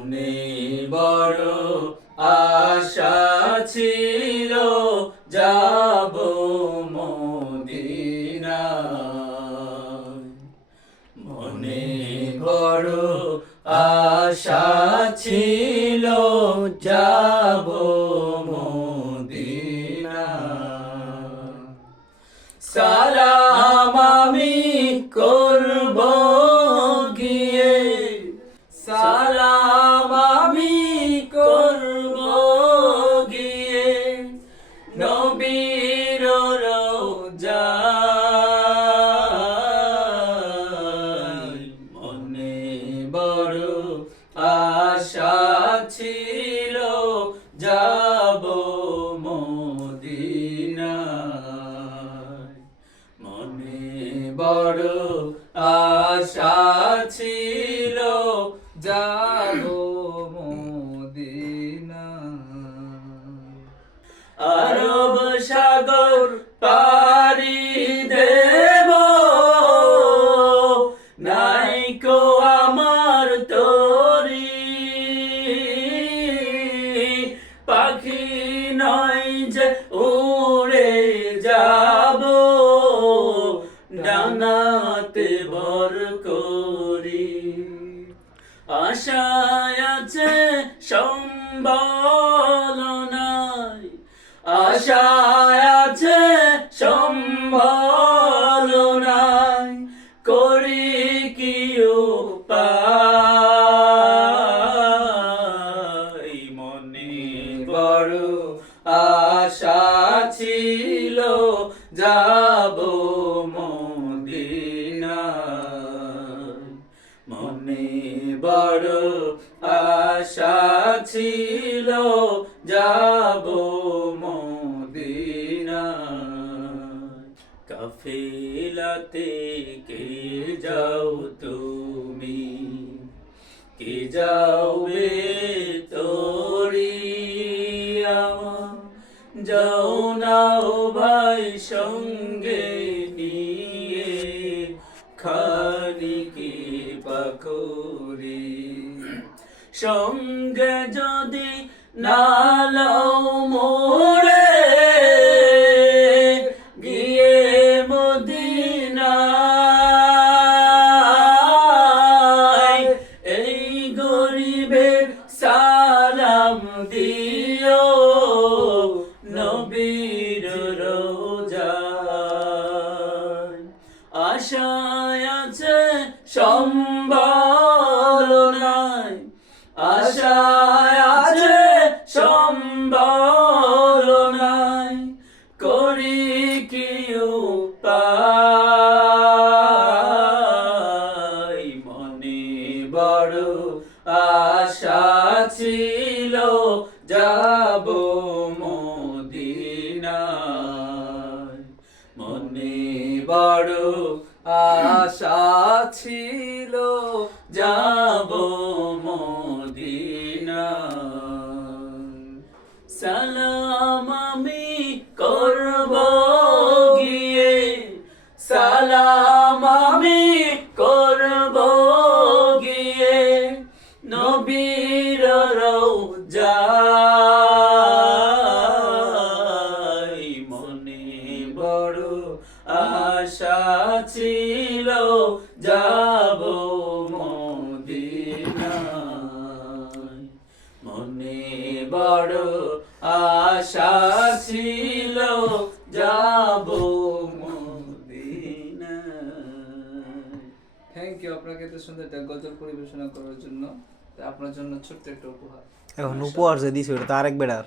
মনে বড় আশা ছিল যাব মদিনায়। মনে বড় আশা ছিল যাব মদিনায়। সালাম আমি করব গিয়ে, সালাম আমি করব গিয়ে নবীর রওজায়। মনে বড় আশা ছিল যাব মদিনায়। মনে বড় আশা ছিল যাব মদিনায়। আরব সাগর পাড়ি দেব, নাইকো আমার তরি, পাখি নয় যে উড়ে যাব, ডানাতে ভর করি। আশায় আছে সম্বল নাই, আশায় আছে সম্বল নাই, করি কি উপায়। মনে বড় আশা ছিল যাব মদিনায়। মনে বড় আশা ছিল যাব মদিনায়। কাফেলাতে কে যাও তুমি, কে যাওবে তোরি আমার, যাও না ও ভাই সঙ্গে নিয়ে খানিকি পাখরি। সঙ্গে যদি না লও মোরে, গিয়ে মদিনায় এই গরিবের সালাম দিও নবীর রওজায়। আশায় আছে সম্বল নাই, আশায় আছে সম্বল নাই, করি কি উপায়। মনে বড় আশা ছিল যাব মদিনায়। মনে বড় আশা ছিল যাব মদিনায়। সালাম আমি করব গিয়ে, সালাম আমি করব গিয়ে নবীর রওজায়। মনে বড় আশা ছিল যাব মদিনায়। মনে বড় আশা ছিল যাব মদিনায়। থ্যাংক ইউ আপনাকে এত সুন্দর একটা গজল পরিবেশনা করার জন্য। আপনার জন্য ছোট্ট একটা উপহার। এখন উপহার যে দিছে ওটা তো আরেক বেড়ার।